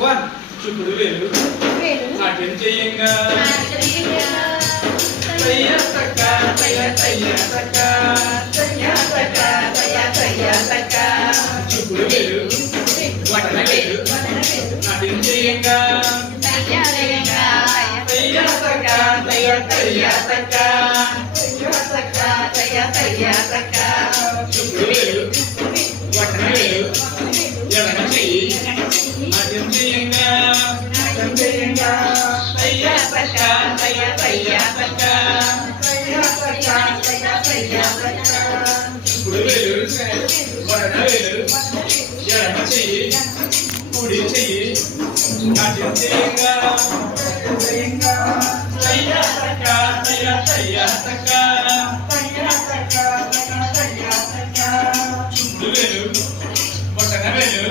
one చూపుడు వేలు నాట్యం చేయంగా తయ్య తక్క తయ్య తయ్య తక్క తయ్య తక్క తయ్య తయ్య తక్క చూపుడు వేలు వటన వేలు నాట్యం చేయంగా తయ్య తక్క తయ్య తయ్య తక్క తయ్య తక్క తయ్య తయ్య తక్క చూపుడు వేలు వటన వేలు ఎడమ చెయ్యి నాట్యం చేయంగా తయ్య తక్క తయ్య తయ్య తక్క తయ్య తక్క తయ్య తయ్య తక్క చూపుడు వేలు వటన వేలు ఎడమ చెయ్యి కుడి చెయ్యి నాట్యం చేయంగా తయ్య తక్క తయ్య తయ్య తక్క తయ్య తక్క తయ్య తయ్య తక్క చూపుడు వేలు వటన వేలు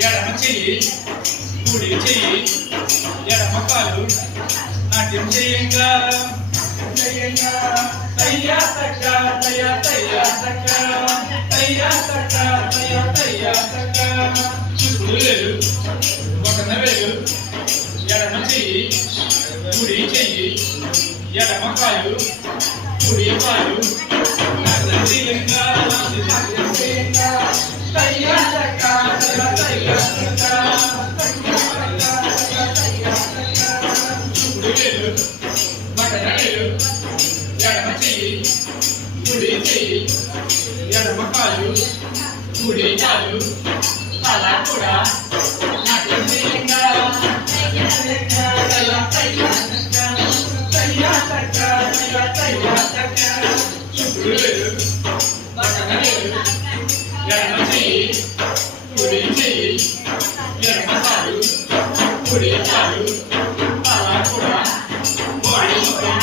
ఎడమ చెయ్యి కుడి చెయ్యి ఎడమ కాలు నాట్యం చేయంగా తయ్య తక్క తయ్య తయ్య తక్క తయ్య తక్క తయ్య తయ్య తక్క చూపుడు వేలు వటన వేలు ఎడమ చెయ్యి కుడి చెయ్యి ఎడమ కాలు కుడి కాలు నాట్యం చేయంగా తయ్య తక్క తయ్య తయ్య తక్క చూపుడు వేలు వటన వేలు ఎడమ చెయ్యి కుడి చెయ్యి ఎడమ కాలు కుడి కాలు తల కూడా నాట్యం చేయంగా తయ్య తయ్య తక్క తయ్య తక్క తయ్య తయ్య తక్క చూపుడు వేలు వటన వేలు ఎడమ చెయ్యి కుడి చెయ్యి ఎడమ కాలు కుడి కాలు తల కూడా బాడీ మొత్తం